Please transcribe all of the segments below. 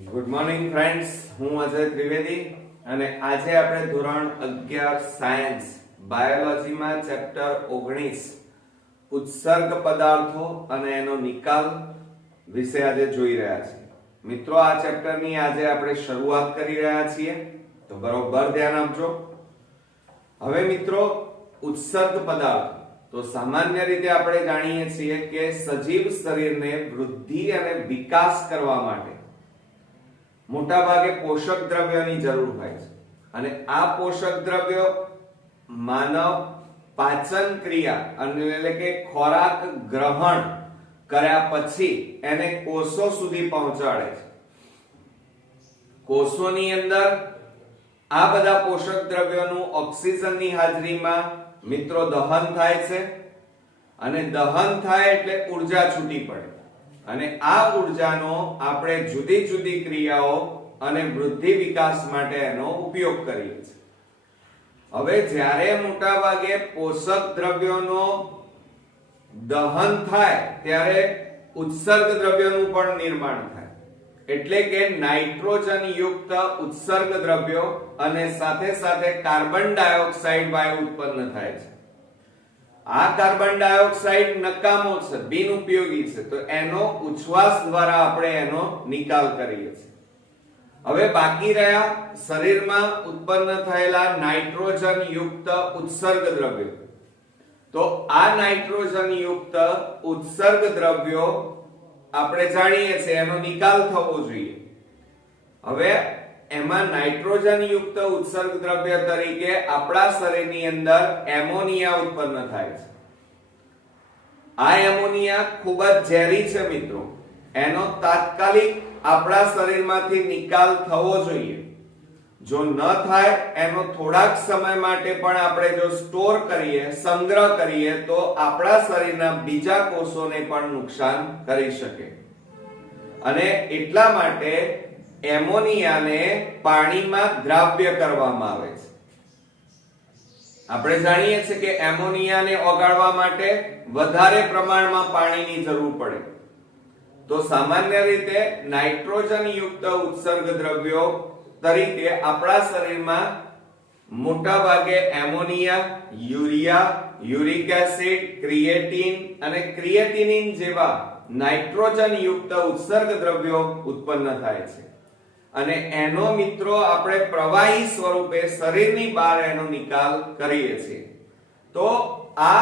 Good morning friends, હું અજય ત્રિવેદી અને આજે આપણે ધોરણ 11 સાયન્સ બાયોલોજીમાં ચેપ્ટર 19 ઉત્સર્ગ પદાર્થો અને એનો નિકાલ વિશે આજે જોઈ રહ્યા છીએ. મિત્રો, આ ચેપ્ટરની આજે આપણે શરૂઆત કરી રહ્યા છીએ, તો બરોબર ધ્યાન આપજો. હવે મિત્રો, ઉત્સર્ગ પદાર્થ તો સામાન્ય રીતે આપણે જાણીએ છીએ કે સજીવ શરીરને વૃદ્ધિ અને વિકાસ કરવા માટે મોટા ભાગે પોષક દ્રવ્યોની જરૂર હોય છે અને આ પોષક દ્રવ્યો માનવ પાચન ક્રિયા એટલે કે ખોરાક ગ્રહણ કર્યા પછી એને કોષો સુધી પહોંચાડે છે. કોષોની અંદર આ બધા પોષક દ્રવ્યોનું ઓક્સિજનની હાજરીમાં મિત્રો દહન થાય છે અને દહન થાય એટલે ઉર્જા છૂટી પડે અને આ ઉર્જાનો આપણે જુદી જુદી ક્રિયાઓ અને વૃદ્ધિ વિકાસ માટે એનો ઉપયોગ કરીએ છીએ. હવે જ્યારે મોટા ભાગે પોષક દ્રવ્યોનો દહન થાય ત્યારે ઉત્સર્ગ દ્રવ્યોનું પણ નિર્માણ થાય, એટલે કે નાઇટ્રોજન યુક્ત ઉત્સર્ગ દ્રવ્યો અને સાથે સાથે કાર્બન ડાયોક્સાઇડ વાયુ ઉત્પન્ન થાય છે. આ કાર્બન ડાયોક્સાઇડ નકામો છે, બિનઉપયોગી છે, તો એનો ઉચ્છ્વાસ દ્વારા આપણે એનો નિકાલ કરીએ છીએ. હવે બાકી રહ્યા શરીરમાં ઉત્પન્ન થયેલા નાઇટ્રોજન યુક્ત ઉત્સર્ગ દ્રવ્યો. તો આ નાઇટ્રોજન યુક્ત ઉત્સર્ગ દ્રવ્યો આપણે જાણીએ છીએ એનો નિકાલ થવો જોઈએ. હવે એમાં નાઇટ્રોજન યુક્ત ઉત્સર્ગ દ્રવ્ય તરીકે આપણા શરીરની અંદર એમોનિયા ઉત્પન્ન થાય છે. આ એમોનિયા ખૂબ જ ઝેરી છે મિત્રો, એનો તાત્કાલિક આપણા શરીરમાંથી નિકાલ થવો જોઈએ. જો ન થાય એનો થોડાક સમય માટે પણ આપણે જો સ્ટોર કરીએ, સંગ્રહ કરીએ, તો આપણા શરીરના બીજા કોષોને પણ નુકસાન કરી શકે. અને એટલા માટે એમોનિયાને પાણીમાં દ્રાવ્ય કરવામાં આવે છે. આપણે જાણીએ છીએ કે એમોનિયાને ઓગાળવા માટે વધારે પ્રમાણમાં પાણીની જરૂર પડે. તો સામાન્ય રીતે નાઇટ્રોજન યુક્ત ઉત્સર્ગ દ્રવ્યો તરીકે આપણા શરીરમાં મોટા ભાગે ammonia, urea, uric acid, creatine અને ક્રિએટિનિન જેવા નાઇટ્રોજન યુક્ત ઉત્સર્ગ દ્રવ્યો ઉત્પન્ન થાય છે અને એનો મિત્રો આપણે પ્રવાહી સ્વરૂપે શરીરની બહાર એનો નિકાલ કરીએ છીએ. તો આ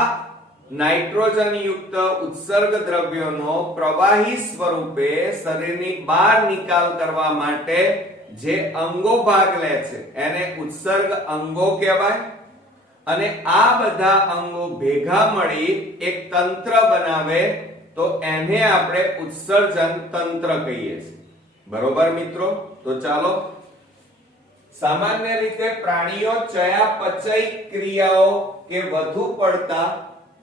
નાઇટ્રોજન યુક્ત ઉત્સર્ગ દ્રવ્યોનો પ્રવાહી સ્વરૂપે શરીરની બહાર નિકાલ કરવા માટે જે અંગો ભાગ લે છે એને ઉત્સર્ગ અંગો કહેવાય. અને આ બધા અંગો ભેગા મળી એક તંત્ર બનાવે તો એને આપણે ઉત્સર્જન તંત્ર કહીએ છીએ. બરોબર મિત્રો? તો ચાલો, સામાન્ય રીતે પ્રાણીઓ ચયાપચય ક્રિયાઓ કે વધુ પડતા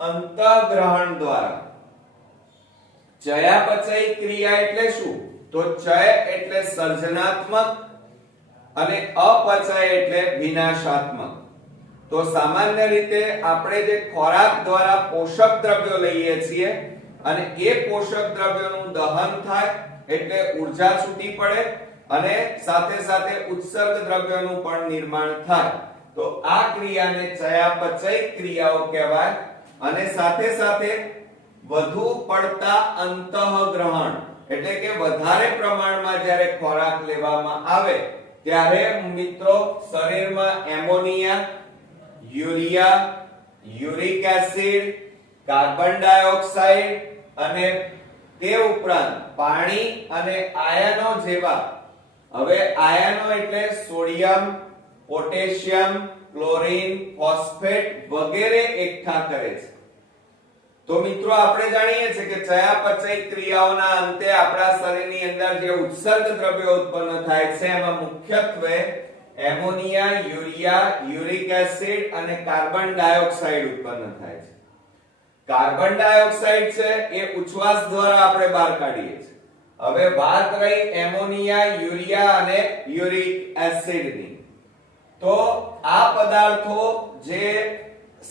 અંતઃગ્રહણ દ્વારા, ચયાપચય ક્રિયા એટલે શું? તો ચય એટલે સર્જનાત્મક અને અપચય એટલે વિનાશાત્મક. તો સામાન્ય રીતે આપણે જે ખોરાક દ્વારા પોષક દ્રવ્યો લઈએ છીએ અને એ પોષક દ્રવ્યોનું દહન થાય એટલે ઉર્જા છૂટી પડે અને સાથે સાથે ઉત્સર્ગ દ્રવ્યોનું પણ નિર્માણ થાય. તો આ ક્રિયાને ચયાપચય ક્રિયાઓ કહેવાય. અને સાથે સાથે વધુ પડતા અંતઃગ્રહણ એટલે કે વધારે પ્રમાણમાં જ્યારે ખોરાક લેવામાં આવે ત્યારે મિત્રો શરીરમાં ammonia, urea, uric acid, carbon dioxide અને તે ઉપરાંત પાણી અને આયનો જેવા, હવે આયનો એટલે સોડિયમ, પોટેશિયમ, ક્લોરીન, ફોસ્ફેટ વગેરે એકઠા કરે છે. તો મિત્રો આપણે જાણીએ છીએ કે ચયાપચય ક્રિયાઓના અંતે આપણા શરીરની અંદર જે ઉત્સર્ગ દ્રવ્યો ઉત્પન્ન થાય છે એમાં મુખ્યત્વે એમોનિયા, યુરિયા, યુરિક એસિડ અને કાર્બન ડાયોક્સાઇડ ઉત્પન્ન થાય છે. કાર્બન ડાયોક્સાઇડ છે એ ઉચ્છ્વાસ દ્વારા આપણે બહાર કાઢીએ છીએ. હવે વાત રહી એમોનિયા, યુરિયા અને યુરિક એસિડની. તો આ પદાર્થો જે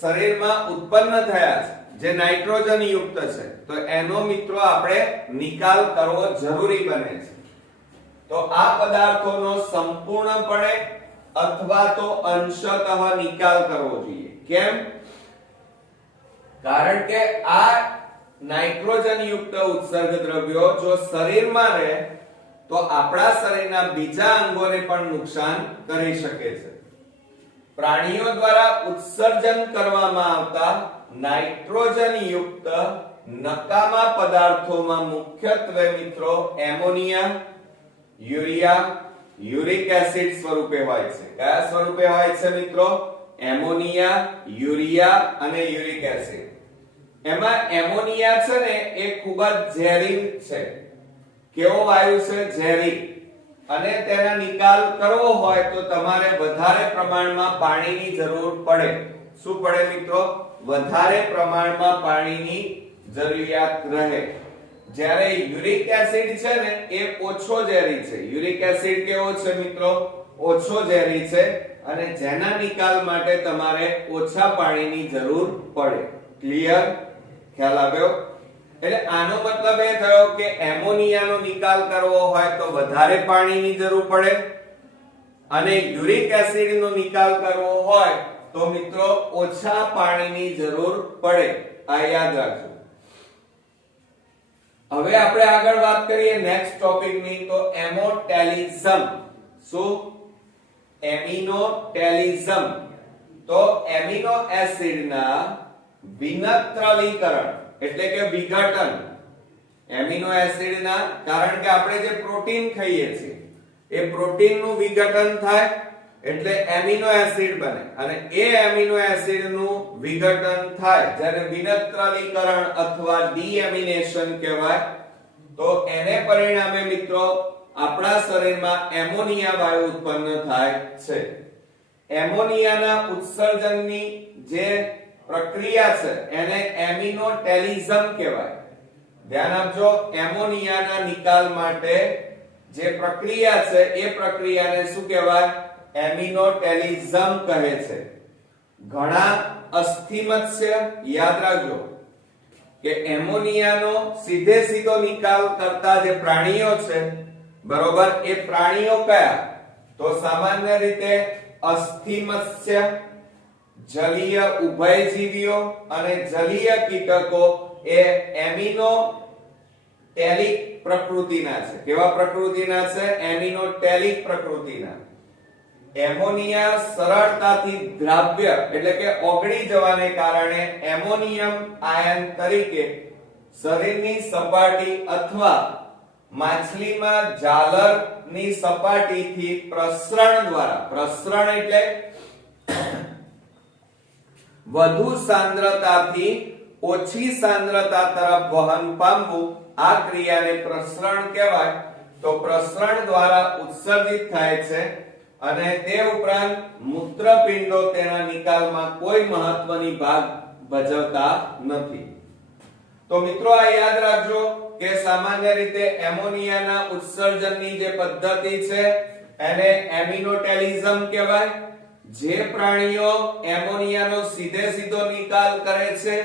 શરીરમાં ઉત્પન્ન થયા છે, જે નાઇટ્રોજન યુક્ત છે, તો એનો મિત્રો આપણે નિકાલ કરવો જરૂરી બને છે. તો તો આ પદાર્થોનો સંપૂર્ણપણે અથવા તો અંશતઃ નિકાલ કરવો જોઈએ. કેમ? કારણ કે આ નાઇટ્રોજન યુક્ત ઉત્સર્ગ દ્રવ્યો જો શરીરમાં રહે તો આપણા શરીરના બીજા અંગોને પણ નુકસાન કરી શકે છે. પ્રાણીઓ દ્વારા ઉત્સર્જન કરવામાં આવતા નાઇટ્રોજન યુક્ત નકામા પદાર્થોમાં મુખ્યત્વે મિત્રો એમોનિયા, યુરિયા, યુરિક એસિડ સ્વરૂપે હોય છે. કયા સ્વરૂપે હોય છે મિત્રો? એમોનિયા, યુરિયા અને યુરિક એસિડ. એમાં એમોનિયા છે ને એ ખૂબ જ ઝેરી છે. કેવો વાયુ છે? ઝેરી. અને તેનો નિકાલ કરવો હોય તો તમારે વધારે પ્રમાણમાં પાણીની જરૂર પડે. શું પડે મિત્રો? વધારે પ્રમાણમાં પાણીની જરૂરિયાત રહે. જ્યારે યુરિક એસિડ છે ને એ ઓછો ઝેરી છે. યુરિક એસિડ કેવો છે મિત્રો? ઓછો ઝેરી છે અને જેના નિકાલ માટે તમારે ઓછા પાણીની જરૂર પડે. ક્લિયર? ખ્યાલ આવ્યો? એટલે આનો મતલબ એ થયો કે એમોનિયાનો નિકાલ કરવો હોય તો વધારે પાણીની જરૂર પડે અને યુરિક એસિડનો નિકાલ કરવો હોય તો મિત્રો ઓછા પાણીની જરૂર પડે. આ યાદ રાખજો. હવે આપણે આગળ વાત કરીએ નેક્સ્ટ ટોપિકની, તો એમોટેલિઝમ. શું? એમિનોટેલિઝમ. તો એમિનો એસિડના વિનત્રલીકરણ એટલે કે વિઘટન. એમિનો એસિડના, કારણ કે આપણે જે પ્રોટીન ખાઈએ છીએ એ પ્રોટીનનું વિઘટન થાય એટલે એમિનો એસિડ બને અને એ એમિનો એસિડનું વિઘટન થાય જ્યારે વિનત્રલીકરણ અથવા ડીએમિનેશન કહેવાય. તો એને પરિણામે મિત્રો આપણા શરીરમાં એમોનિયા વાયુ ઉત્પન્ન થાય છે. એમોનિયાના ઉત્સર્જનની જે પ્રક્રિયા છે એને એમિનોટેલિઝમ કહેવાય. ધ્યાન આપજો, એમોનિયાના નિકાલ માટે જે પ્રક્રિયા છે એ પ્રક્રિયાને શું કહેવાય? એમિનોટેલિઝમ કહે છે. ઘણા અસ્થિમત્સ્ય, યાદ રાખજો કે એમોનિયાનો સીધો નિકાલ કરતા જે પ્રાણીઓ છે, બરોબર, એ પ્રાણીઓ કયા? તો સામાન્ય રીતે અસ્થિમત્સ્ય, જલીય ઉભયજીવીઓ અને જલીય કીટકો એ એમિનોટેલિક પ્રકૃતિના છે. કેવા પ્રકૃતિના છે? એમિનોટેલિક પ્રકૃતિના. એમોનિયા સરળતાથી દ્રાવ્ય એટલે કે ઓગળી જવાને કારણે એમોનિયમ આયન તરીકે શરીરની સપાટી અથવા માછલીમાં જાલરની સપાટીથી પ્રસરણ દ્વારા, પ્રસરણ એટલે વધુ સાંદ્રતાથી ઓછી સાંદ્રતા તરફ વહન પામવું, આ ક્રિયાને પ્રસરણ કહેવાય. તો પ્રસરણ દ્વારા ઉત્સર્જિત થાય છે અને તે ઉપરાંત મૂત્રપિંડો તેના નિકાલમાં કોઈ મહત્વની ભાગ ભજવતા નથી. તો મિત્રો આ યાદ રાખજો કે સામાન્ય રીતે એમોનિયાના ઉત્સર્જનની જે પદ્ધતિ છે એને એમિનોટેલિઝમ કહેવાય. જે પ્રાણીઓ એમોનિયાનો સીધો નિકાલ કરે છે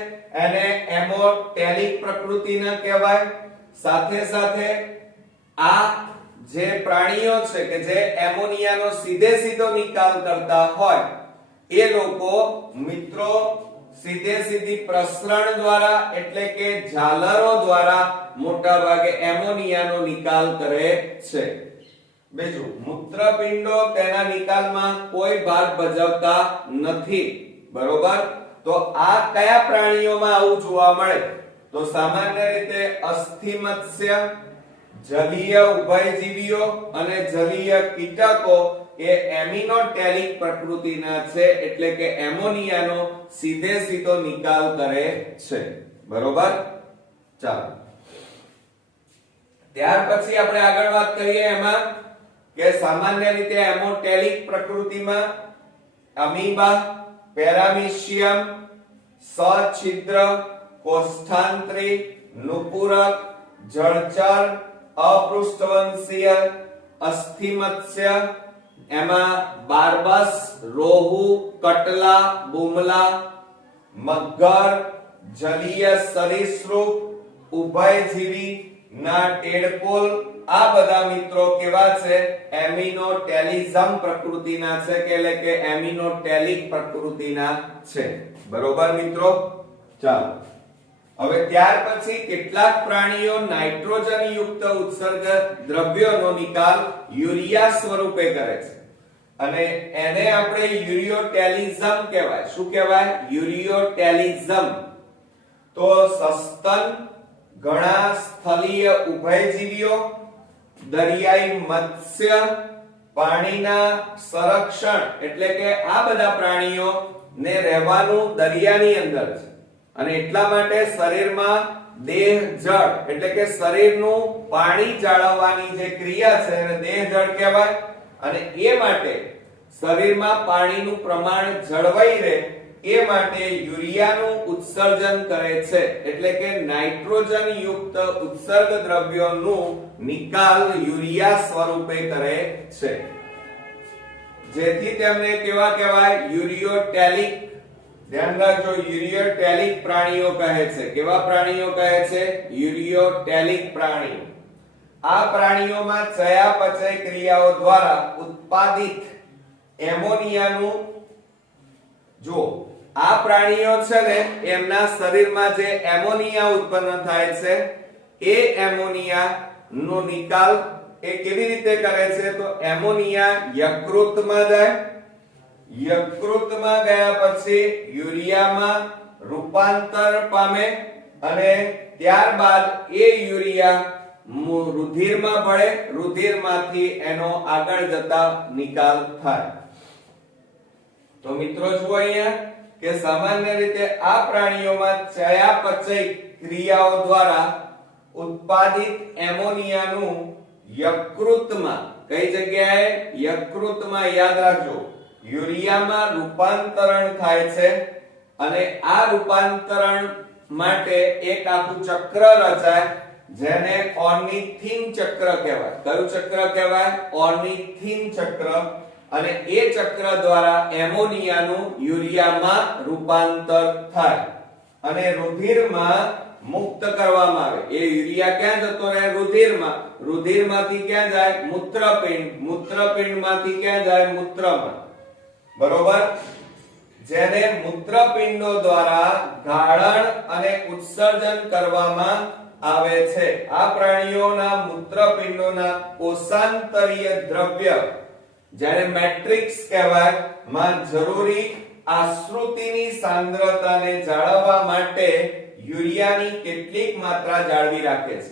એને એમોટેલિક પ્રકૃતિના કહેવાય. સાથે સાથે આ જે પ્રાણીઓ છે કે જે એમોનિયાનો સીધો નિકાલ કરતા હોય એ લોકો મિત્રો સીધી પ્રસરણ દ્વારા એટલે કે ઝાલરો દ્વારા મોટા ભાગે એમોનિયાનો નિકાલ કરે છે. બીજું, મૂત્રપિંડો તેના નિકાલમાં કોઈ ભાગ ભજવતા નથી. બરોબર? તો આ કયા પ્રાણીઓમાં આવું જોવા મળે? તો સામાન્ય રીતે અસ્થિમત્સ્ય, જલીય ઉભયજીવીઓ અને જલીય કીટકો એ એમિનોટેલિક પ્રકૃતિના છે એટલે કે એમોનિયાનો સીધો નિકાલ કરે છે. બરોબર? ચાલો ત્યાર પછી આપણે આગળ વાત કરીએ એમાં કે સામાન્ય રીતે એમોટેલિક પ્રકૃતિમાં અમીબા, પેરામીશિયમ, સછિદ્ર, કોષ્ઠાંત્રી, નુપુરક, જળચર, અપૃષ્ઠવંશીય, અસ્થિમત્સ્ય, એમાં બાર્બસ, રોહુ, કટલા, બુમલા, મગર, જલીય સરીસૃપ, ઉભયજીવી, ના ટેડપોલ આ બધા મિત્રો કેવા છે? એમિનોટેલિઝમ પ્રકૃતિના છે કે એટલે કે એમિનોટેલિક પ્રકૃતિના છે. બરોબર મિત્રો? ચાલો હવે ત્યાર પછી કેટલાક પ્રાણીઓ નાઇટ્રોજન યુક્ત ઉત્સર્ગ દ્રવ્યોનો નિકાલ યુરિયા સ્વરૂપે કરે છે અને એને આપણે યુરિયોટેલિઝમ કહેવાય. શું કહેવાય? યુરિયોટેલિઝમ. તો સસ્તન, ઘણા સ્થળીય ઉભયજીવીઓ, દરિયાઈ મત્સ્ય, પાણીના સંરક્ષણ એટલે કે આ બધા પ્રાણીઓ ને રહેવાનું દરિયાની અંદર છે અને એટલા માટે શરીરમાં દેહ જળ એટલે કે શરીરનું પાણી જાળવવાની જે ક્રિયા છે એને દેહ જળ કહેવાય અને એ માટે શરીરમાં પાણીનું પ્રમાણ જળવાઈ રહે એ માટે યુરિયાનું ઉત્સર્જન કરે છે એટલે કે નાઇટ્રોજન યુક્ત ઉત્સર્ગ દ્રવ્યોનું નિકાલ યુરિયા સ્વરૂપે કરે છે જેથી તેમને કેવા કહેવાય? યુરિયોટેલિક. ધ્યાન રાખજો, યુરિયોટેલિક પ્રાણીઓ કહે છે. કેવા પ્રાણીઓ કહે છે? યુરિયોટેલિક પ્રાણીઓ. આ પ્રાણીઓમાં ચયાપચય ક્રિયાઓ દ્વારા ઉત્પાદિત એમોનિયાનું જો આ પ્રાણીઓ છે ને એમના શરીરમાં જે એમોનિયા ઉત્પન્ન થાય છે એ એમોનિયા નો નિકાલ એ કેવી રીતે કરે છે? તો એમોનિયા યકૃતમાં જાય, યકૃતમાં ગયા પછી યુરિયામાં રૂપાંતર પામે અને ત્યારબાદ એ યુરિયા રુધિરમાં ભળે, રુધિરમાંથી એનો આગળ જતા નિકાલ થાય. તો મિત્રો જુઓ અહીંયા કે સામાન્ય રીતે આ પ્રાણીઓમાં ચયાપચય ક્રિયાઓ દ્વારા ઉત્પાદિત એમોનિયાનું યકૃતમાં કઈ જગ્યાએ? યકૃતમાં યાદ રાખજો યુરિયામાં રૂપાંતરણ થાય છે અને આ રૂપાંતરણ માટે એક આખું ચક્ર રચાય જેને ઓર્નિથિન ચક્ર કહેવાય. કયું ચક્ર કહેવાય? ઓર્નિથિન ચક્ર. અને એ ચક્ર દ્વારા એમોનિયાનું યુરિયામાં રૂપાંતર થાય અને રુધિરમાં મુક્ત કરવામાં આવે. એ યુરિયા ક્યાં જતો રહે? રુધિરમાં. રુધિરમાંથી ક્યાં જાય? મૂત્રપિંડ. મૂત્રપિંડમાંથી ક્યાં જાય? મૂત્રમાં. બરોબર? જેને મૂત્રપિંડો દ્વારા ગાળણ અને ઉત્સર્જન કરવામાં આવે છે. આ પ્રાણીઓના મૂત્રપિંડોના કોષાંતરીય દ્રવ્ય જ્યારે મેટ્રિક્સ કહેવાય માં જરૂરી આશ્રુતિની સાંદ્રતાને જાળવવા માટે યુરિયાની કેટલીક માત્રા જાળવી રાખે છે.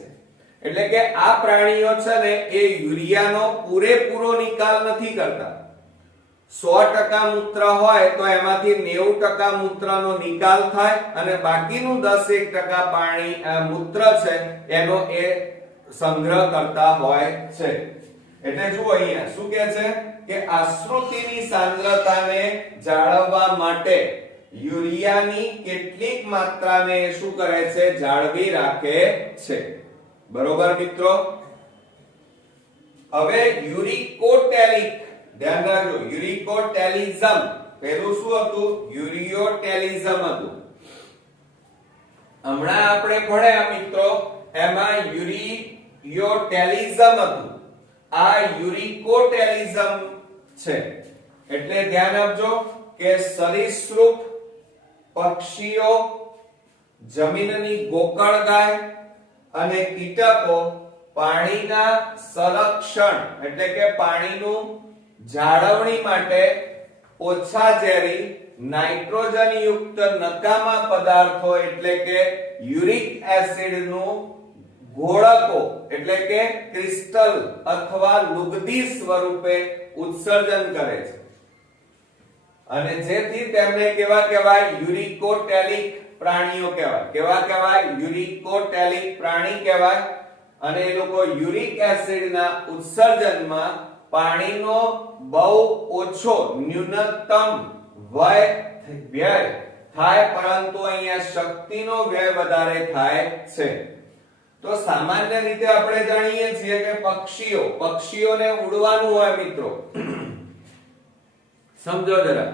એટલે કે આ પ્રાણીઓ છે ને એ યુરિયાનો પૂરેપૂરો નિકાલ નથી કરતા. 100% મૂત્ર હોય તો એમાંથી 90% મૂત્રનો નિકાલ થાય અને બાકીનું 10-1% પાણી મૂત્ર છે એનો એ સંગ્રહ કરતા હોય છે. એટલે જુઓ અહીંયા શું કહે છે કે આશ્રુતિની સાંદ્રતાને જાળવવા માટે યુરિયાની કેટલીક માત્રાને શું કરે છે? જાળવી રાખે છે. બરોબર મિત્રો? હવે યુરિકોટેલિક ધ્યાન રાખજો, યુરિકોટેલિઝમ પહેલું શું હતું? યુરિયોટેલિઝમ હતું. હમણાં આપણે ભણ્યા મિત્રો એમાં યુરિયોટેલિઝમ હતું. આ યુરિકોટેલિઝમ છે. એટલે ધ્યાન આપજો કે સરીસૃપ, પક્ષીઓ, જમીનની ગોકળગાય અને કીટકો પાણીના સંરક્ષણ એટલે કે પાણીનું જાળવણી માટે ઓછા ઝેરી નાઇટ્રોજન યુક્ત નકામા પદાર્થો એટલે કે યુરિક એસિડનું ગોળકો એટલે કે ક્રિસ્ટલ અથવા લુગદી સ્વરૂપે ઉત્સર્જન કરે છે અને જેથી તેમને કેવા કહેવાય? યુરિકોટેલિક પ્રાણીઓ કહેવાય. કેવા કહેવાય? યુરિકોટેલિક પ્રાણી કહેવાય. અને એ લોકો યુરિક એસિડના ઉત્સર્જનમાં પાણીનો બહુ ઓછો ન્યૂનતમ વ્યય થાય પરંતુ અહીંયા શક્તિનો વ્યય વધારે થાય છે. તો સામાન્ય રીતે આપણે જાણીએ છીએ કે પક્ષીઓને ઉડવાનું હોય મિત્રો. સમજો જરા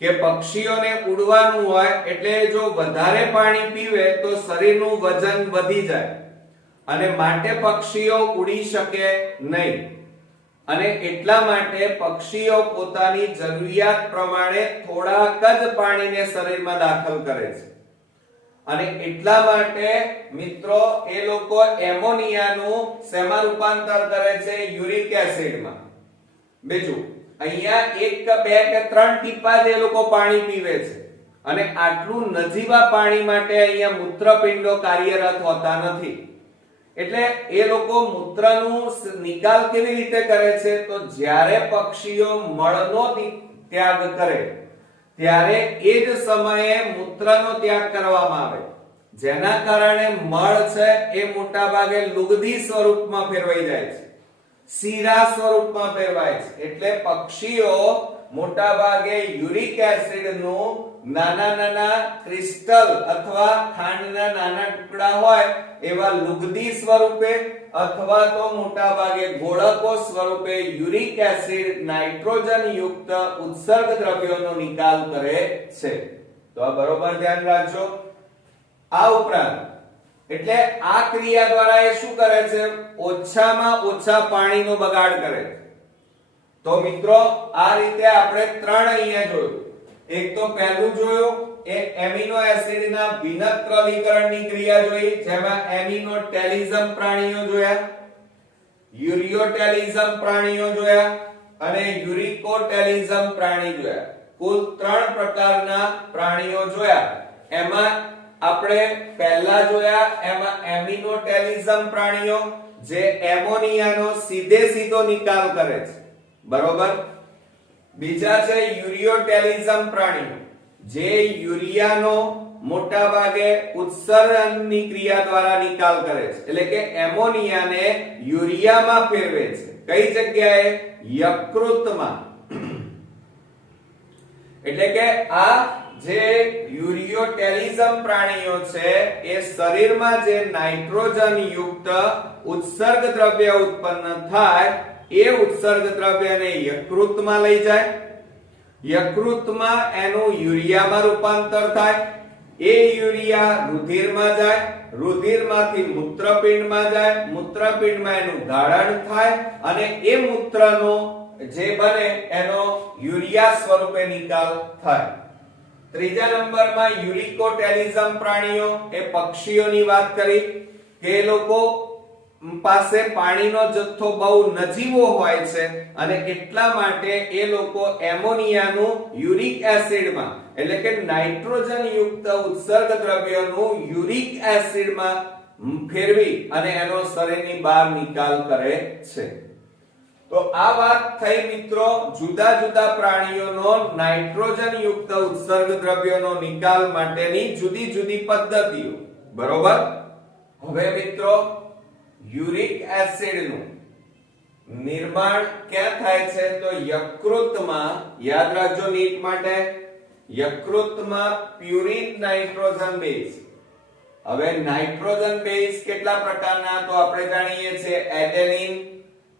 કે પક્ષીઓને ઉડવાનું હોય એટલે જો વધારે પાણી પીવે તો શરીરનું વજન વધી જાય અને માટે પક્ષીઓ ઉડી શકે નહીં, અને એટલા માટે પક્ષીઓ પોતાની જરૂરિયાત પ્રમાણે થોડાક જ પાણીને શરીરમાં દાખલ કરે છે, અને એટલા માટે મિત્રો એ લોકો એમોનિયાનું શેમાં રૂપાંતર કરે છે? યુરિક એસિડમાં. બીજું, અહીંયા 1 કે 2 કે 3 ટીપા જ એ લોકો પાણી પીવે છે, અને આટલું નજીવા પાણી માટે અહીંયા મૂત્રપિંડો કાર્યરત હોતા નથી. એટલે એ લોકો મૂત્રનું નિકાલ કેવી રીતે કરે છે? તો જ્યારે પક્ષીઓ મળનો ત્યાગ કરે ત્યારે એ જ સમયે મૂત્રનો ત્યાગ કરવામાં આવે, જેના કારણે મળ છે એ મોટા ભાગે લુગદી સ્વરૂપમાં ફેરવાઈ જાય છે, શીરા સ્વરૂપમાં ફેરવાય છે. એટલે પક્ષીઓ મોટા ભાગે યુરિક એસિડનું નાના નાના ક્રિસ્ટલ અથવા ખાંડના નાના ટુકડા હોય એવા લુગદી સ્વરૂપે અથવા તો મોટા ભાગે ગોળકો સ્વરૂપે યુરિક એસિડ નાઇટ્રોજન યુક્ત ઉત્સર્ગ દ્રવ્યોનો નિકાલ કરે છે. તો આ બરોબર ધ્યાન રાખજો. આ ઉપરાંત એટલે આ ક્રિયા દ્વારા એ શું કરે છે? ઓછામાં ઓછા પાણીનો બગાડ કરે છે. તો મિત્રો આ રીતે આપણે 3 અહીંયા જોયું. એક તો પહેલું જોયું એ એમિનો એસિડના વિનત્રવીકરણની ક્રિયા જોઈ, જેમાં એમિનોટેલિઝમ પ્રાણીઓ જોયા, યુરિયોટેલિઝમ પ્રાણીઓ જોયા અને યુરિકોટેલિઝમ પ્રાણી જોયા. કુલ 3 પ્રકારના પ્રાણીઓ જોયા. એમાં આપણે પહેલા જોયા એમાં એમિનોટેલિઝમ પ્રાણીઓ જે એમોનિયાનો સીધો નિકાલ કરે છે, બરોબર. બીજા છે યુરિયોટેલિઝમ પ્રાણીઓ જે યુરિયાનો મોટા ભાગે ઉત્સર્જનની ક્રિયા દ્વારા નિકાલ કરે છે, એટલે કે એમોનિયાને યુરિયામાં ફેરવે છે. કઈ જગ્યાએ? યકૃતમાં. એટલે કે આ જે યુરિયોટેલિઝમ પ્રાણીઓ છે એ શરીરમાં જે નાઇટ્રોજન યુક્ત ઉત્સર્ગ દ્રવ્ય ઉત્પન્ન થાય એ ઉત્સર્ગ દ્રવ્યને યકૃતમાં લઈ જાય, યકૃતમાં એનું યુરિયામાં રૂપાંતર થાય, એ યુરિયા રુધિરમાં જાય, રુધિરમાંથી મૂત્રપિંડમાં જાય, મૂત્રપિંડમાં એનું ગાળણ થાય અને એ મૂત્રનો જે બને એનો યુરિયા સ્વરૂપે નિકાલ થાય. ત્રીજા નંબરમાં યુરિકોટેલિઝમ પ્રાણીઓ એ પક્ષીઓની વાત કરી કે એ લોકો પાસે પાણીનો જથ્થો બહુ નજીવો હોય છે અને એટલા માટે એ લોકો એમોનિયાનું યુરિક એસિડમાં એટલે કે નાઇટ્રોજન યુક્ત ઉત્સર્ગ દ્રવ્યનું યુરિક એસિડમાં ફેરવી અને એનો શરીરની બહાર નિકાલ કરે છે. તો આ વાત થઈ મિત્રો જુદા જુદા પ્રાણીઓનો નાઇટ્રોજન યુક્ત ઉત્સર્ગ દ્રવ્યોનો નિકાલ માટેની જુદી જુદી પદ્ધતિઓ, બરોબર. હવે મિત્રો યુરિક એસિડનું નિર્માણ ક્યાં થાય છે? તો યકૃતમાં. યાદ રાખજો નીટ માટે, યકૃતમાં પ્યુરિન નાઇટ્રોજન બેઝ. હવે નાઇટ્રોજન બેઝ કેટલા પ્રકારના? તો આપણે જાણીએ છીએ એડેનિન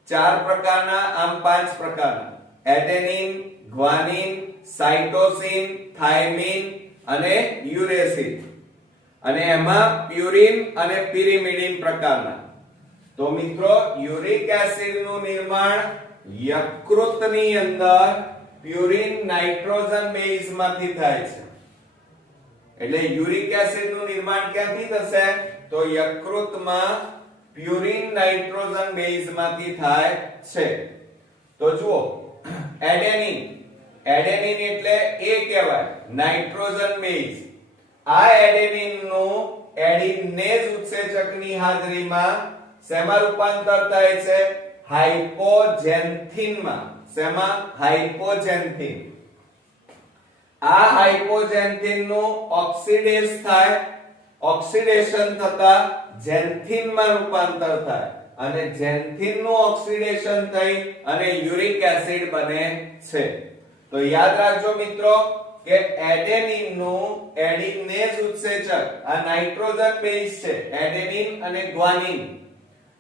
4 પ્રકારના, આમ 5 પ્રકારના. એડેનિન, ગ્વાનિન, સાઇટોસિન, થાઇમિન અને યુરેસિન. અને એમાં પ્યુરિન અને પિરિમિડિન પ્રકારના. તો મિત્રો યુરિક એસિડનું નિર્માણ યકૃતની અંદર પ્યુરિન નાઇટ્રોજન બેઝમાંથી થાય છે. એટલે યુરિક એસિડનું નિર્માણ ક્યાંથી થશે? તો યકૃતમાં પ્યુરિન નાઇટ્રોજન બેઝમાંથી થાય છે. તો જુઓ એડેનિન. એડેનિન એટલે એ કહેવાય નાઇટ્રોજન બેઝ. આ એડેનિનનું એડિનેઝ ઉત્સેચકની હાજરીમાં શેમાં રૂપાંતર થાય છે? હાઇપોજેન્થિનમાં. શેમાં? હાઇપોજેન્થિન. આ હાઇપોજેન્થિનનું ઓક્સિડેઝ થાય, ઓક્સિડેશન થતા જેન્થિનમાં રૂપાંતર થાય અને જેન્થિનનું ઓક્સિડેશન થઈ અને યુરિક એસિડ બને છે. તો યાદ રાખજો મિત્રો કે એડેનિનનું એડિનેઝ ઉત્સેચક આ નાઇટ્રોજન બેઝ છે, એડેનિન અને ગ્વાનિન.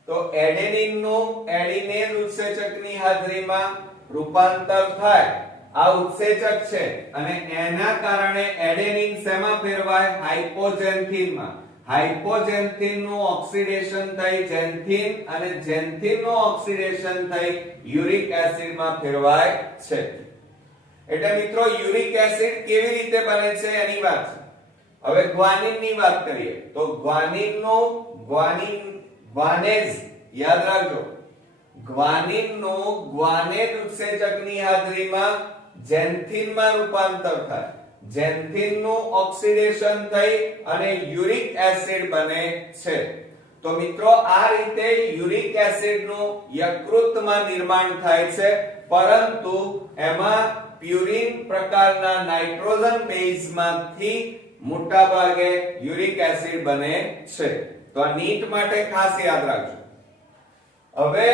તો એડેનિનનું એડિનેઝ ઉત્સેચકની હાજરીમાં રૂપાંતર થાય, આ ઉત્સેચક છે અને એના કારણે એડેનિન શેમાં ફેરવાય? હાઇપોજેન્થિનમાં. હાઇપોજેન્થિન નું ઓક્સિડેશન થઈ જેન્થિન અને જેન્થિન નું ઓક્સિડેશન થઈ યુરિક એસિડ માં ફેરવાય છે. એટલે મિત્રો યુરિક એસિડ કેવી રીતે બને છે એની વાત છે. હવે ગ્વાનિન ની વાત કરીએ તો ગ્વાનિન ગ્વાનેઝ યાદ રાખજો. ગ્વાનિન નું ગ્વાનેઝ ઉત્સેચકની હાજરીમાં જેન્થિન માં રૂપાંતર થાય. જેન્થિન નું ઓક્સિડેશન થઈ અને યુરિક એસિડ બને છે. તો મિત્રો આ રીતે યુરિક એસિડ નું યકૃતમાં નિર્માણ થાય છે, પરંતુ એમાં પ્યુરિન પ્રકારના નાઇટ્રોજન બેઝમાંથી મોટા ભાગે યુરિક એસિડ બને છે. તો આ નીટ માટે ખાસ યાદ રાખજો. હવે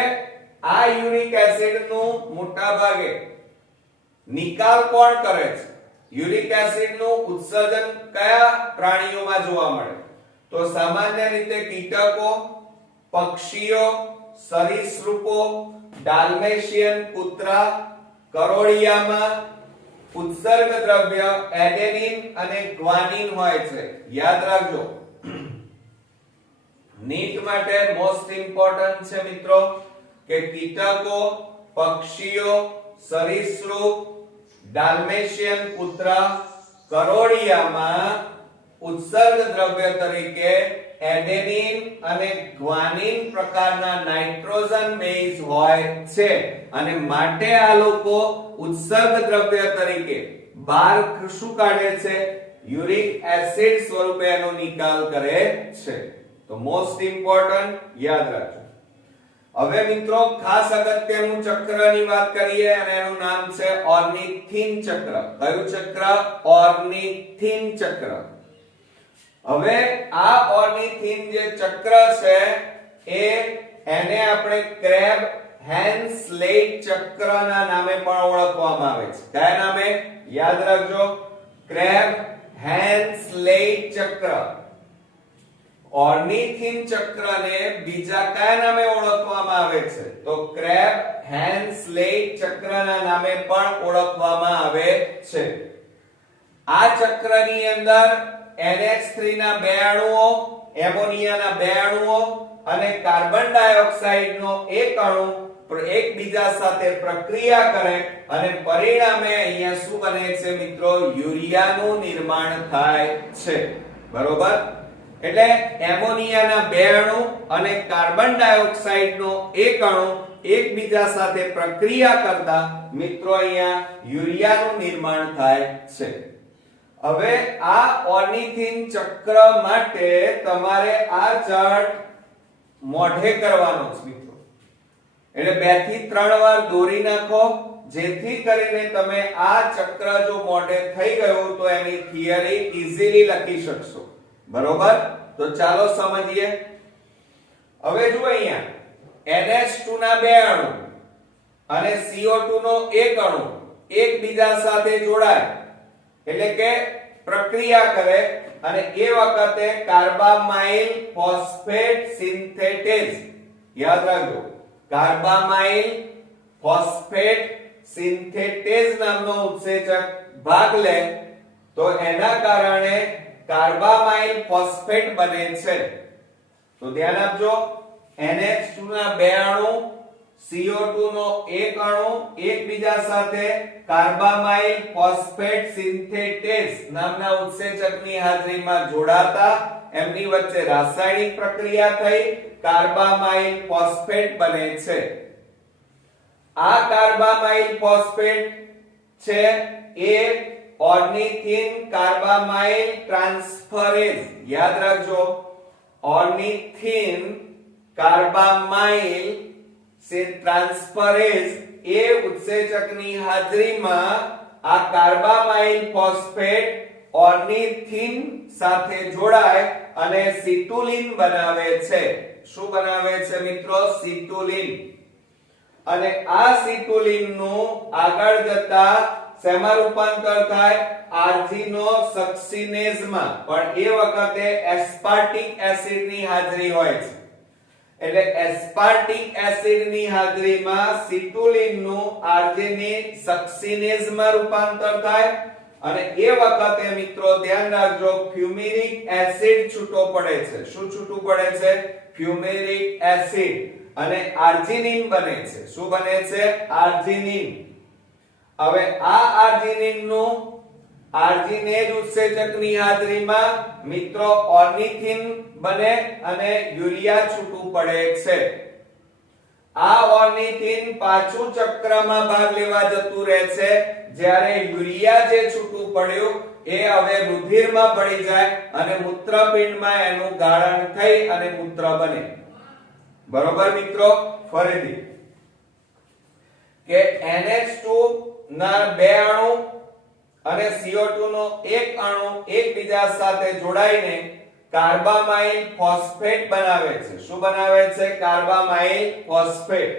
આ યુરિક એસિડ નું મોટા ભાગે નિકાલ કોણ કરે છે? યુરિક એસિડ નું ઉત્સર્જન કયા પ્રાણીઓમાં જોવા મળે? તો સામાન્ય રીતે કીટકો, પક્ષીઓ, સરીસૃપો, ડાલ્મેશિયન કૂતરા, કરોળિયામાં ઉત્સર્ગ દ્રવ્ય એડેનિન અને ગ્વાનિન હોય છે. યાદ રાખજો. નીટ માટે મોસ્ટ ઇમ્પોર્ટન્ટ છે મિત્રો કે કીટકો, પક્ષીઓ, સરીસૃપ, ડાલ્મેશિયન કૂતરા, કરોળિયામાં ઉત્સર્ગ દ્રવ્ય તરીકે એડેનિન અને ગ્વાનિન પ્રકારના નાઇટ્રોજન બેઝ હોય છે, અને માટે આ લોકો ઉત્સર્ગ દ્રવ્ય તરીકે બહાર શું કાઢે છે? યુરિક એસિડ સ્વરૂપે એનો નિકાલ કરે છે. તો મોસ્ટ ઇમ્પોર્ટન્ટ યાદ રાખજો. હવે મિત્રો ખાસ અગત્યનું ચક્રની વાત કરીએ અને એનું નામ છે ઓર્નિથિન ચક્ર. કયું ચક્ર? ઓર્નિથિન ચક્ર. હવે આ ઓર્નિથિન જે ચક્ર છે એને આપણે ક્રેબ હેન્સલેટ ચક્રના નામે પણ ઓળખવામાં આવે છે. કયા નામે? યાદ રાખજો. ક્રેબ હેન્સલેટ ચક્ર. ઓર્નિથિન ચક્રને બીજા કયા નામે ઓળખવામાં આવે છે? તો ક્રેબ હેન્સલેટ ચક્રના નામે પણ ઓળખવામાં આવે છે. આ ચક્રની અંદર NH3 ના બે અણુઓ, એમોનિયાના બે અણુઓ અને કાર્બન ડાયોક્સાઇડ નો એક અણુ એકબીજા સાથે પ્રક્રિયા કરે અને પરિણામે અહીંયા શું બને છે મિત્રો? યુરિયાનું નિર્માણ થાય છે. બરોબર? એટલે એમોનિયાના બે અણુ અને કાર્બન ડાયોક્સાઇડ નો એક અણુ એકબીજા સાથે પ્રક્રિયા કરતા મિત્રો અહીંયા યુરિયાનું નિર્માણ થાય છે. હવે આ ઓર્નિથિન ચક્ર માટે તમારે આ ચાર્ટ મોઢે કરવાનો છે મિત્રો. એટલે 2 થી 3 વાર દોરી નાખો, જેથી કરીને તમે આ ચક્ર જો મોઢે થઈ ગયું તો એની થિયરી ઈઝીલી લખી શકશો. બરોબર? તો ચાલો સમજીએ. હવે જુઓ અહીંયા NH2 ના બે અણુ અને CO2 નો એક અણુ એકબીજા સાથે જોડાય એટલે કે પ્રક્રિયા કરે અને એ વખતે કાર્બામાઇલ ફોસ્ફેટ સિન્થેટેઝ. યાદ રાખજો. કાર્બામાઇલ ફોસ્ફેટ સિન્થેટેઝ નામનો ઉત્સેચક ભાગ લે તો એના કારણે કાર્બામાઇલ ફોસ્ફેટ બને છે. તો ધ્યાન આપજો. NH2 ના બે અણુ, CO2 નો એક અણુ એકબીજા સાથે કાર્બામાઇલ ફોસ્ફેટ સિન્થેટેઝ નામના ઉત્સેચકની હાજરીમાં જોડાતા એમની વચ્ચે રાસાયણિક પ્રક્રિયા થઈ કાર્બામાઇલ ફોસ્ફેટ બને છે. આ કાર્બામાઇલ ફોસ્ફેટ છે એ ઓર્નિથિન કાર્બામાઇલ ટ્રાન્સફરેઝ. યાદ રાખજો. ઓર્નિથિન કાર્બામાઇલ ટ્રાન્સફરેઝ એ ઉત્સેચકની હાજરીમાં આ કાર્બામાઇલ ફોસ્ફેટ ઓર્નિથિન સાથે જોડાય અને સિટુલિન બનાવે છે. શું બનાવે છે મિત્રો? સિટુલિન. અને આ સિટુલિન નું આગળ જતા શેમાં રૂપાંતર થાય? આર્જિનો સક્સિનેઝમાં. પણ એ વખતે એસ્પાર્ટિક એસિડ ની હાજરી હોય છે. એટલે એસ્પાર્ટિક એસિડ ની હાજરીમાં સિટુલિન નું આર્જિનિક સક્સિનેઝમાં રૂપાંતર થાય અને એ વખતે મિત્રો ધ્યાન રાખજો ફ્યુમેરિક એસિડ છૂટો પડે છે. શું છૂટું પડે છે? ફ્યુમેરિક એસિડ. અને આર્જિનિન બને છે. શું બને છે? આર્જિનિન. હવે આ આર્જિનિન નું આર્જિનેજ ઉત્સેચકની હાજરીમાં મિત્રો ઓર્નિથિન બને અને યુરિયા છૂટું પડે છે. આ ઓર્નિથિન પાછું ચક્રમાં ભાગ લેવા જતું રહે છે. જ્યારે યુરિયા જે છૂટું પડ્યું એ હવે રુધિરમાં ભળી જાય અને મૂત્રપિંડમાં એનું ગાળણ થઈ અને મૂત્ર બને. બરોબર મિત્રો? ફરીથી કે NH2 ના બે અણુ અને CO2 નો એક અણુ એકબીજા સાથે જોડાઈને કાર્બામાઇલ ફોસ્ફેટ બનાવે છે. શું બનાવે છે? કાર્બામાઇલ ફોસ્ફેટ.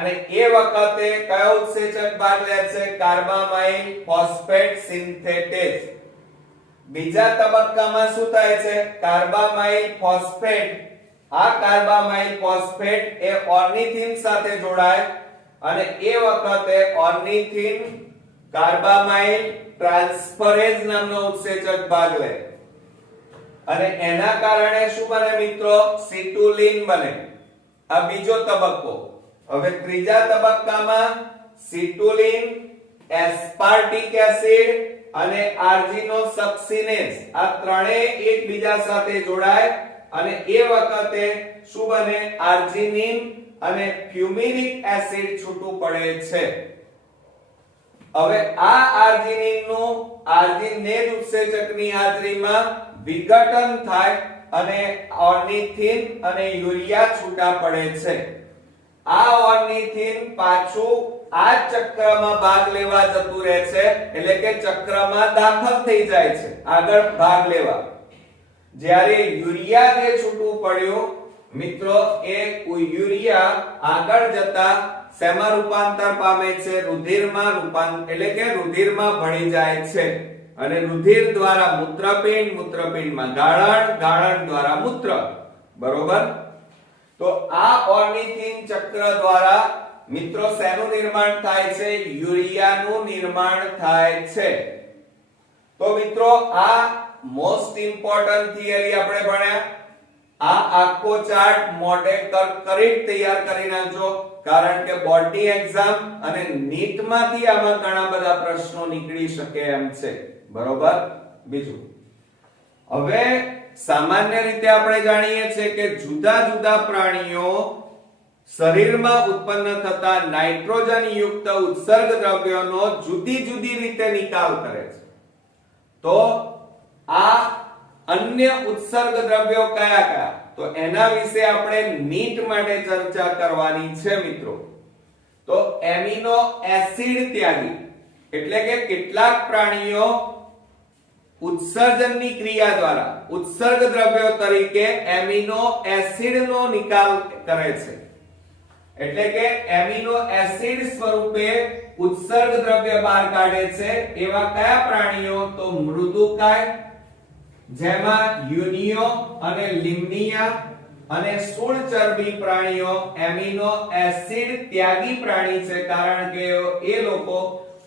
અને એ વખતે કયો ઉત્સેચક ભાગ લે છે? કાર્બામાઇલ ફોસ્ફેટ સિન્થેટેઝ. બીજા તબક્કામાં શું થાય છે? કાર્બામાઇલ ફોસ્ફેટ, આ કાર્બામાઇલ ફોસ્ફેટ એ ઓર્નિથિન સાથે જોડાય અને એ વખતે ઓર્નિથિન કાર્બામાઇલ ટ્રાન્સફરેઝ નામનો ઉત્સેચક ભાગ લે અને એના કારણે શું બને મિત્રો? સિટુલિન બને. આ બીજો તબક્કો. હવે ત્રીજા તબક્કામાં સિટુલિન, એસ્પાર્ટિક એસિડ અને આર્જિનોસક્સિનેઝ આ ત્રણેય એકબીજા સાથે જોડાય અને એ વખતે શું બને? આર્જિનિન અને ફ્યુમેરિક એસિડ છૂટું પડે છે. હવે આ આર્જિનિનનું આર્જિનેજ ઉત્સેચકની હાજરીમાં વિઘટન થાય અને ઓર્નિથિન અને યુરિયા છૂટા પડે છે. આ ઓર્નિથિન પાછું આ ચક્રમાં ભાગ લેવા જતું રહે છે, એટલે કે ચક્રમાં દાખલ થઈ જાય છે આગળ ભાગ લેવા. જ્યારે યુરિયા જે છૂટું પડ્યું મિત્રો એ યુરિયા આગળ જતા શેમાં રૂપાંતર પામે છે? રુધિરમાં એટલે કે રુધિરમાં ભળી જાય છે અને રુધિર દ્વારા મૂત્રપિંડ, મૂત્રપિંડમાં ગાળણ, ગાળણ દ્વારા મૂત્ર. બરોબર? તો આ ઓર્નિથિન ચક્ર દ્વારા મિત્રો શેનું નિર્માણ થાય છે? યુરિયાનું નિર્માણ થાય છે. તો મિત્રો આ મોસ્ટ ઇમ્પોર્ટન્ટ થિયરી આપણે ભણ્યા. આ આખો ચાર્ટ મોઢે કરી તૈયાર કરી નાખજો, કારણ કે બોર્ડની એક્ઝામ અને નીટ માંથી આમાં ઘણા બધા પ્રશ્નો નીકળી શકે એમ છે. બરોબર? બીજું, હવે સામાન્ય રીતે આપણે જાણીએ છીએ કે જુદા જુદા પ્રાણીઓ શરીરમાં ઉત્પન્ન થતા નાઇટ્રોજન યુક્ત ઉત્સર્ગ દ્રવ્યોનો જુદી જુદી રીતે નિકાલ કરે છે. તો આ અન્ય ઉત્સર્ગ દ્રવ્યો કયા કયા? તો એના વિશે આપણે નીટ માટે ચર્ચા કરવાની છે મિત્રો. તો એમિનો એસિડ ત્યાગી એટલે કે કેટલાક પ્રાણીઓ ઉત્સર્જનની ક્રિયા દ્વારા ઉત્સર્ગ દ્રવ્યો તરીકે એમિનો એસિડનો નિકાલ કરે છે. એટલે કે એમિનો એસિડ સ્વરૂપે ઉત્સર્ગ દ્રવ્ય બહાર કાઢે છે. એવા કયા પ્રાણીઓ? તો મૃદુકાય, જેમાં યુનિયો અને લિમ્નિયા અને સૂળ ચરબી પ્રાણીઓ એમિનો એસિડ ત્યાગી પ્રાણી છે, કારણ કે એ લોકો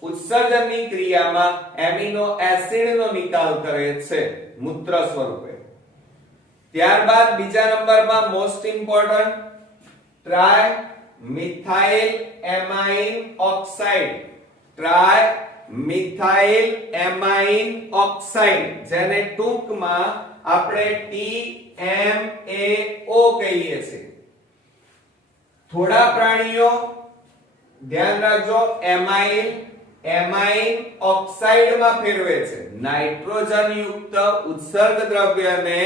ઉત્સર્જનની ક્રિયામાં એમિનો એસિડનો નિકાલ કરે છે મૂત્ર સ્વરૂપે. ત્યારબાદ બીજા નંબરમાં most important try methyl amine oxide. Try methyl amine oxide, જેને ટૂંકમાં આપણે TMAO કહીએ છીએ. થોડા પ્રાણીઓ ધ્યાન રાખજો એમાઇન ઓક્સાઇડમાં ફેરવે છે. નાઇટ્રોજન યુક્ત ઉત્સર્ગ દ્રવ્યને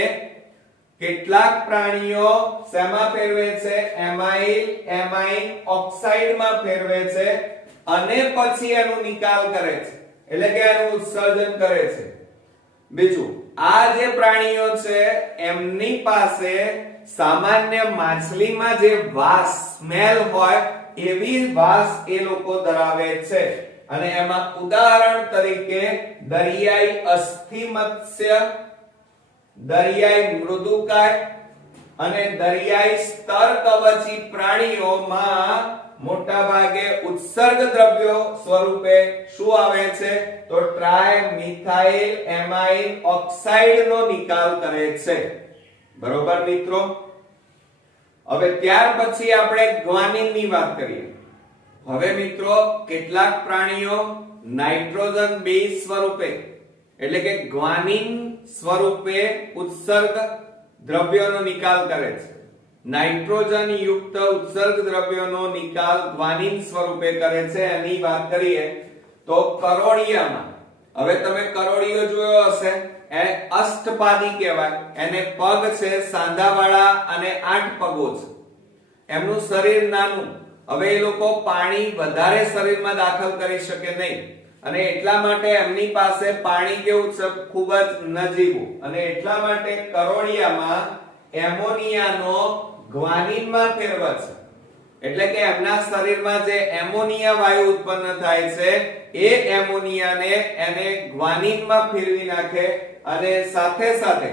કેટલાક પ્રાણીઓ શેમાં ફેરવે છે? એમાઇન ઓક્સાઇડમાં ફેરવે છે અને પછી એનું નિકાલ કરે છે, એટલે કે એનું ઉત્સર્જન કરે છે. બીજું, આ જે પ્રાણીઓ છે એમની પાસે સામાન્ય માછલીમાં જે વાસ સ્મેલ હોય એવી વાસ એ લોકો ધરાવે છે. અને એમાં ઉદાહરણ તરીકે દરિયાઈ અસ્થિમત્સ્ય, દરિયાઈ મૃદુકાય અને દરિયાઈ સ્તરકવચી પ્રાણીઓમાં મોટા ભાગે ઉત્સર્ગ દ્રવ્યો સ્વરૂપે શું આવે છે તો ટ્રાય મિથાઇલ એમાઇલ ઓક્સાઇડ નો નિકાલ કરે છે બરોબર મિત્રો હવે ત્યાર પછી આપણે ગ્વાનિન ની વાત કરીએ હવે મિત્રો કેટલાક પ્રાણીઓ નાઇટ્રોજન બેઝ સ્વરૂપે એટલે કે ગ્વાનિન સ્વરૂપે ઉત્સર્ગ દ્રવ્યોનો નિકાલ કરે છે નાઇટ્રોજન યુક્ત ઉત્સર્ગ દ્રવ્યોનો નિકાલ ગ્વાનિન સ્વરૂપે કરે છે એની વાત કરીએ તો કરોળિયામાં હવે તમે કરોળિયો જોયો હશે એ અષ્ટપાદી કહેવાય એને પગ છે સાંધાવાળા અને 8 પગો છે એમનું શરીર નાનું હવે એ લોકો પાણી વધારે શરીરમાં દાખલ કરી શકે નહીં અને એટલા માટે એમની પાસે પાણી કેવું છે ખૂબ જ નજીવું અને એટલા માટે કરોળિયામાં એમોનિયાનો ગ્વાનિનમાં ફેરવાય છે એટલે કે એમના શરીરમાં જે એમોનિયા વાયુ ઉત્પન્ન થાય છે એ એમોનિયાને એને ગ્વાનિનમાં ફેરવી નાખે અને સાથે સાથે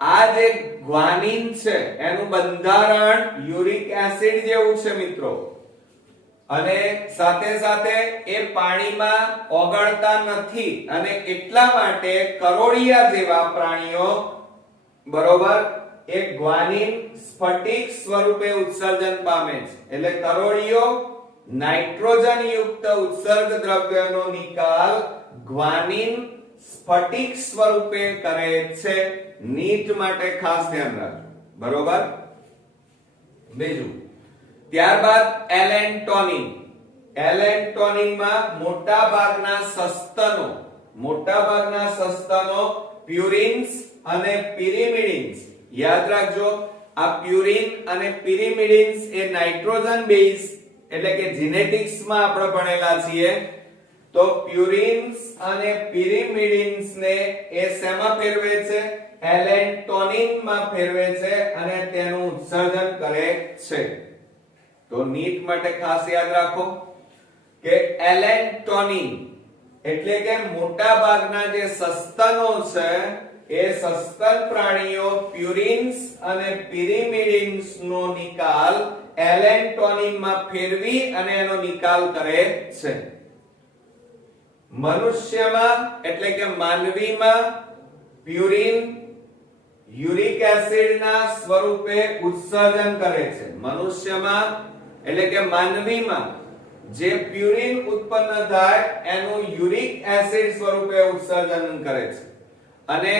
આ જે ગ્વાનિન છે એનું બંધારણ યુરિક એસિડ જેવું છે મિત્રો અને સાથે સાથે એ પાણીમાં ઓગળતા નથી અને એટલા માટે કરોળિયા જેવા પ્રાણીઓ બરોબર એ ગ્વાનિન સ્ફટિક સ્વરૂપે ઉત્સર્જન પામે છે એટલે કરોળિયો નાઇટ્રોજન યુક્ત ઉત્સર્ગ દ્રવ્યનો નિકાલ ગ્વાનિન સ્ફટિક સ્વરૂપે કરે છે નીટ માટે ખાસ ધ્યાન રાખજો બરોબર બીજું ત્યારબાદ એલેન્ટોનિન માં મોટા ભાગના સસ્તનો પ્યુરિન્સ અને પિરિમિડિન્સ યાદ રાખજો આ પ્યુરિન અને પિરિમિડિન્સ એ નાઇટ્રોજન બેઝ એટલે કે જીનેટિક્સ માં આપણે ભણેલા છીએ તો પ્યુરિન્સ અને પિરિમિડિન્સ ને એ શેમાં ફેરવે છે એલેન્ટોનિન માં ફેરવે છે અને તેનું ઉત્સર્જન કરે છે તો નીટ માટે ખાસ યાદ રાખો કે એલેન્ટોનિન એટલે કે મોટા ભાગના જે સસ્તનો છે એ સસ્તન પ્રાણીઓ પ્યુરિન્સ અને પિરિમિડિન્સ નો નિકાલ એલેન્ટોનિન માં ફેરવી અને એનો નિકાલ કરે છે મનુષ્યમાં એટલે કે માનવીમાં પ્યુરિન યુરિક એસિડ ના સ્વરૂપે ઉત્સર્જન કરે છે મનુષ્યમાં એટલે કે માનવીમાં જે પ્યુરિન ઉત્પન્ન થાય એનું યુરિક એસિડ સ્વરૂપે ઉત્સર્જન કરે છે અને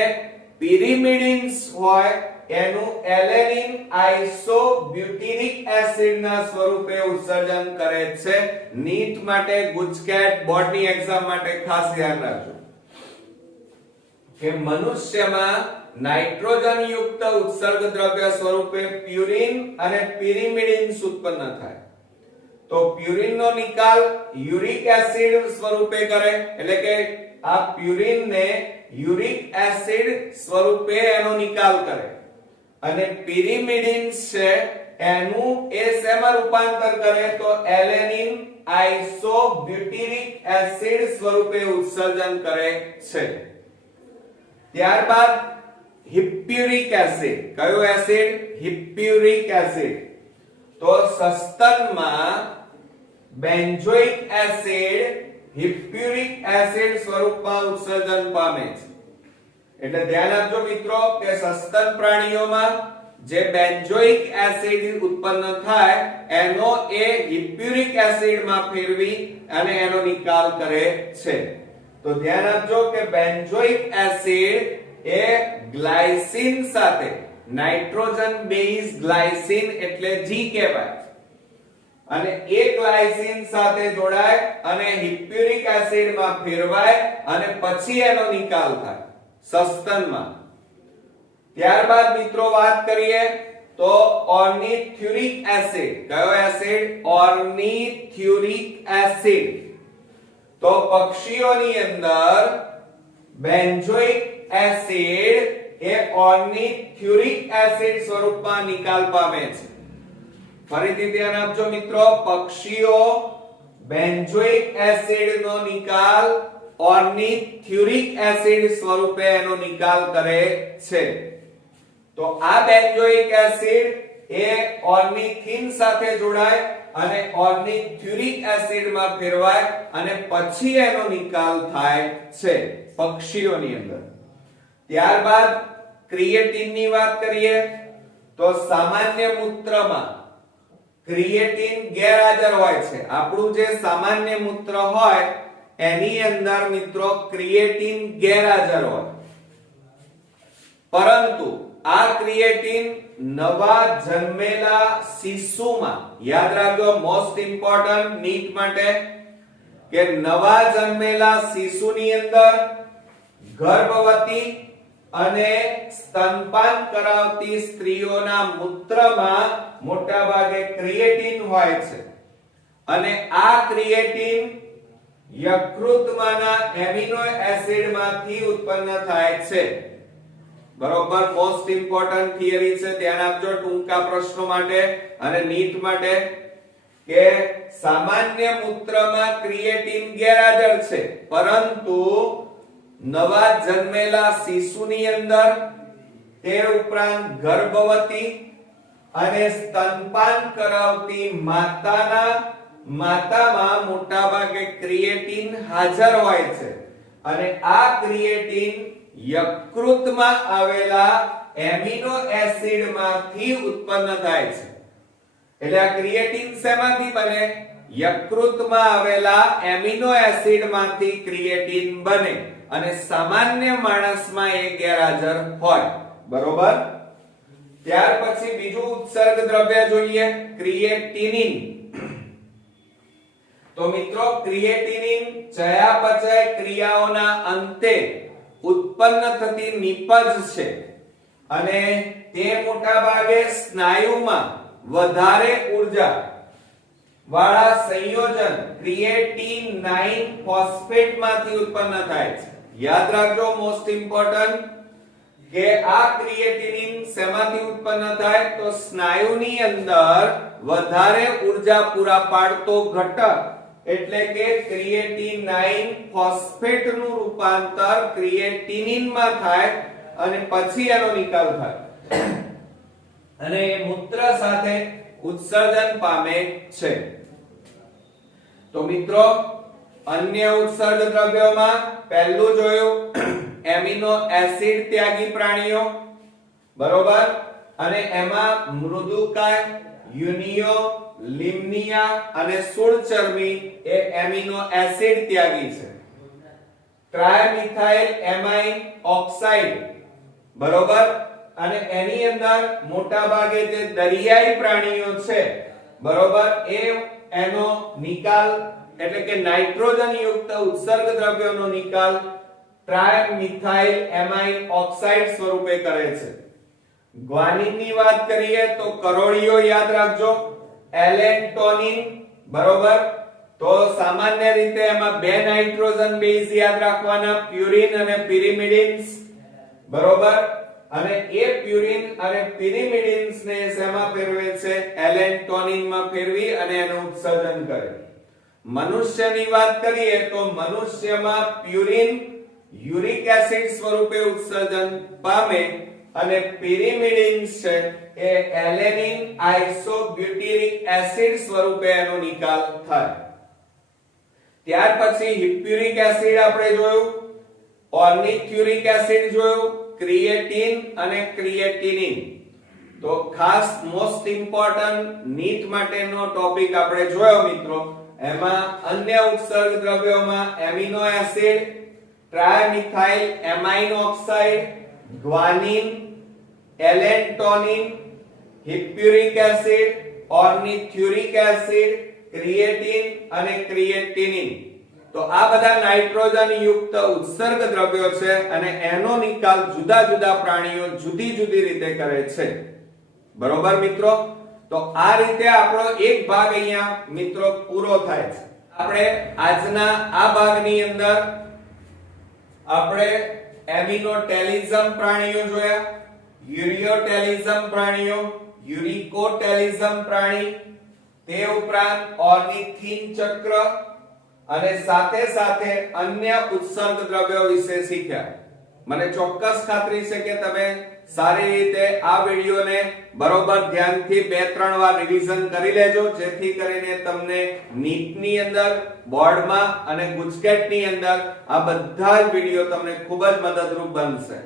પિરિમિડિન્સ હોય એનું એલેનિન આઇસોબ્યુટિરિક એસિડ ના સ્વરૂપે ઉત્સર્જન કરે છે નીટ માટે ગુજકેટ બોર્ડની એક્ઝામ માટે ખાસ ધ્યાન રાખજો કે મનુષ્યમાં નાઇટ્રોજન યુક્ત ઉત્સર્ગ દ્રવ્ય સ્વરૂપે પ્યુરિન અને પિરિમિડિન્સ ઉત્પન્ન થાય તો પ્યુરિન નો નિકાલ યુરિક એસિડ સ્વરૂપે કરે એટલે કે આ પ્યુરિન ને યુરિક એસિડ સ્વરૂપે એનો નિકાલ કરે અને પિરિમિડિન્સ છે એનું એ શેમાં રૂપાંતર કરે તો એલેનિન આઇસોબ્યુટિરિક એસિડ સ્વરૂપે ઉત્સર્જન કરે છે ત્યારબાદ હિપ્પ્યુરિક એસિડ કયો એસિડ હિપ્પ્યુરિક એસિડ તો સસ્તનમાં બેન્ઝોઇક એસિડ હિપ્પ્યુરિક એસિડ સ્વરૂપમાં ઉત્સર્જન પામે છે એટલે ધ્યાન આપજો મિત્રો કે સસ્તન પ્રાણીઓમાં જે બેન્ઝોઇક એસિડ ઉત્પન્ન થાય એનો એ હિપ્પ્યુરિક એસિડ માં ફેરવી અને એનો નિકાલ કરે છે તો ધ્યાન આપજો કે બેન્ઝોઇક એસિડ એ ગ્લાયસિન સાથે નાઇટ્રોજન બેઝ ગ્લાયસિન એટલે G કહેવાય અને એ ગ્લાયસિન સાથે જોડાય અને હિપ્પ્યુરિક એસિડ માં ફેરવાય અને પછી એનો નિકાલ થાય સસ્તનમાં ત્યારબાદ મિત્રો વાત કરીએ તો ઓર્નિથ્યુરિક એસિડ કયો એસિડ ઓર્નિથ્યુરિક એસિડ તો પક્ષીઓની અંદર બેન્ઝોઇક એસિડ એ ઓર્નિથ્યુરિક એસિડ સ્વરૂપમાં નિકાલ પામે છે ફરીથી ધ્યાન આપજો મિત્રો પક્ષીઓ બેન્ઝોઇક એસિડ નો નિકાલ ઓર્નિથ્યુરિક એસિડ સ્વરૂપે એનો નિકાલ કરે છે તો આ બેન્ઝોઇક એસિડ એ ઓર્નિથિન સાથે જોડાય અને ઓર્નિથ્યુરિક એસિડમાં ફેરવાય અને પછી એનો નિકાલ થાય છે પક્ષીઓની અંદર. ત્યારબાદ ક્રિએટિનની વાત કરીએ તો સામાન્ય મૂત્રમાં ક્રિએટિન ગેરહાજર હોય છે. આપણું જે સામાન્ય મૂત્ર હોય એની અંદર મિત્રો ક્રિએટિન ગેરહાજર હોય, પરંતુ આ ક્રિએટિન નવા જન્મેલા શિશુમાં, યાદ રાખજો મોસ્ટ ઇમ્પોર્ટન્ટ નીટ માટે, કે નવા જન્મેલા શિશુની અંદર ગર્ભવતી અને સ્તનપાન કરાવતી સ્ત્રીઓના મૂત્રમાં મોટા ભાગે ક્રિએટિન હોય છે અને આ ક્રિએટિન યકૃતમાંના એમિનો એસિડમાંથી ઉત્પન્ન થાય છે. બરોબર, મોસ્ટ ઇમ્પોર્ટન્ટ થિયરી છે, ધ્યાન આપજો ટૂંકા પ્રશ્નો માટે અને નીટ માટે, કે સામાન્ય મૂત્રમાં ક્રિએટિન ગેરહાજર છે, પરંતુ નવા જન્મેલા શિશુની અંદર, તે ઉપરાંત ગર્ભવતી અને સ્તનપાન કરાવતી માતામાં મોટા ભાગે ક્રિએટિન હાજર હોય છે અને આ ક્રિએટિન યકૃતમાં આવેલા એમિનો એસિડમાંથી ઉત્પન્ન થાય છે. એટલે આ ક્રિએટિન શેમાંથી બને? યકૃતમાં આવેલા એમિનો એસિડમાંથી ક્રિએટિન બને અને સામાન્ય માણસમાં એ ગેરહાજર હોય. બરોબર. ત્યાર પછી બીજું ઉત્સર્ગ દ્રવ્ય જોઈએ, ક્રિએટિનિન. તો મિત્રો ક્રિએટિનિન ચયાપચય ક્રિયાઓના અંતે ઉત્પન્ન થતી નિપજ છે અને તે મોટા ભાગે સ્નાયુમાં વધારે ઉર્જા વાળા સંયોજન ક્રિએટિનાઇન ફોસ્ફેટ માંથી ઉત્પન્ન થાય છે. યાદ રાખજો મોસ્ટ ઇમ્પોર્ટન્ટ, કે આ ક્રિએટિનિન શેમાંથી ઉત્પન્ન થાય? તો સ્નાયુની અંદર વધારે ઉર્જા પૂરા પાડતો ઘટક એટલે કે ક્રિએટિનાઇન ફોસ્ફેટ નું રૂપાંતર ક્રિએટિનિન માં થાય અને પછી એનો નિકાલ થાય અને એ મૂત્ર સાથે ઉત્સર્જન પામે છે. તો મિત્રો અન્ય ઉત્સર્ગ દ્રવ્યોમાં પહેલું જોયું એમિનો એસિડ ત્યાગી પ્રાણીઓ. બરોબર. અને એમાં મૃદુકાય, યુનિયો, લિમ્નિયા અને સૂળચરમી એ એમિનો એસિડ ત્યાગી છે. ટ્રાયમિથાઇલ એમાઇન ઓક્સાઇડ, બરોબર, અને એની અંદર મોટા ભાગે જે દરિયાઈ પ્રાણીઓ છે, બરોબર, એ એનો નિકાલ એટલે કે નાઇટ્રોજન યુક્ત ઉત્સર્ગ દ્રવ્યોનો નિકાલ ટ્રાયમિથાઇલ એમાઇન ઓક્સાઇડ સ્વરૂપે કરે છે. ગ્વાનિનની વાત કરીએ તો કરોળિયો યાદ રાખજો, એલેન્ટોનિન, બરોબર. તો સામાન્ય રીતે એમાં બે નાઇટ્રોજન બેઝ યાદ રાખવાના, પ્યુરિન અને પિરિમિડિન્સ, બરોબર. અને એ પ્યુરિન અને પિરિમિડિન્સ ને શેમાં ફેરવે છે? એલેન્ટોનિન માં ફેરવી અને એનું ઉત્સર્જન કરે. મનુષ્યની વાત કરીએ તો મનુષ્યમાં પ્યુરિન યુરિક એસિડ સ્વરૂપે ઉત્સર્જન પામે અને પિરિમિડિન્સ છે એ એલેનિન આઇસોબ્યુટિરિક એસિડ સ્વરૂપે એનો નિકાલ થાય. ત્યાર પછી હિપ્યુરિક એસિડ આપણે જોયું, ઓર્નિથ્યુરિક એસિડ જોયું, ક્રિએટિન અને ક્રિએટિનિન. તો ખાસ મોસ્ટ ઇમ્પોર્ટન્ટ નીટ માટેનો ટોપિક આપણે જોયો મિત્રો. એમાં અન્ય ઉત્સર્ગ દ્રવ્યોમાં amino acid, trimethyl amine oxide, guanine, allantoin, hippuric acid, ornithuric acid, creatine અને ક્રિએટિનિન. તો આ બધા નાઇટ્રોજન યુક્ત ઉત્સર્ગ દ્રવ્યો છે અને એનો નિકાલ જુદા જુદા પ્રાણીઓ જુદી જુદી રીતે કરે છે. બરોબર મિત્રો. તો આ રીતે આપણો એક ભાગ અહીંયા મિત્રો પૂરો થાય છે. આપણે આજના આ ભાગની અંદર આપણે એમિનોટેલિઝમ પ્રાણીઓ જોયા, યુરિયોટેલિઝમ પ્રાણીઓ, યુરિકોટેલિઝમ પ્રાણી, તે ઉપરાંત ઓર્નિથિન ચક્ર અને સાથે સાથે અન્ય ઉત્સર્ગ દ્રવ્યો વિશે શીખ્યા. મને ચોક્કસ ખાતરી છે કે તમે સારી રીતે આ વિડીયોને બરોબર ધ્યાનથી 2-3 વાર રિવિઝન કરી લેજો, જેથી કરીને તમને નીટની અંદર, બોર્ડમાં અને ગુજકેટની અંદર આ બધા જ વિડીયો તમને ખૂબ જ મદદરૂપ બનશે.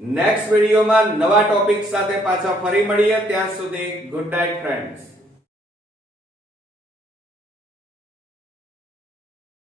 નેક્સ્ટ વિડીયોમાં નવા ટોપિક સાથે પાછા ફરી મળીએ. ત્યાં સુધી ગુડ નાઇટ ફ્રેન્ડ્સ.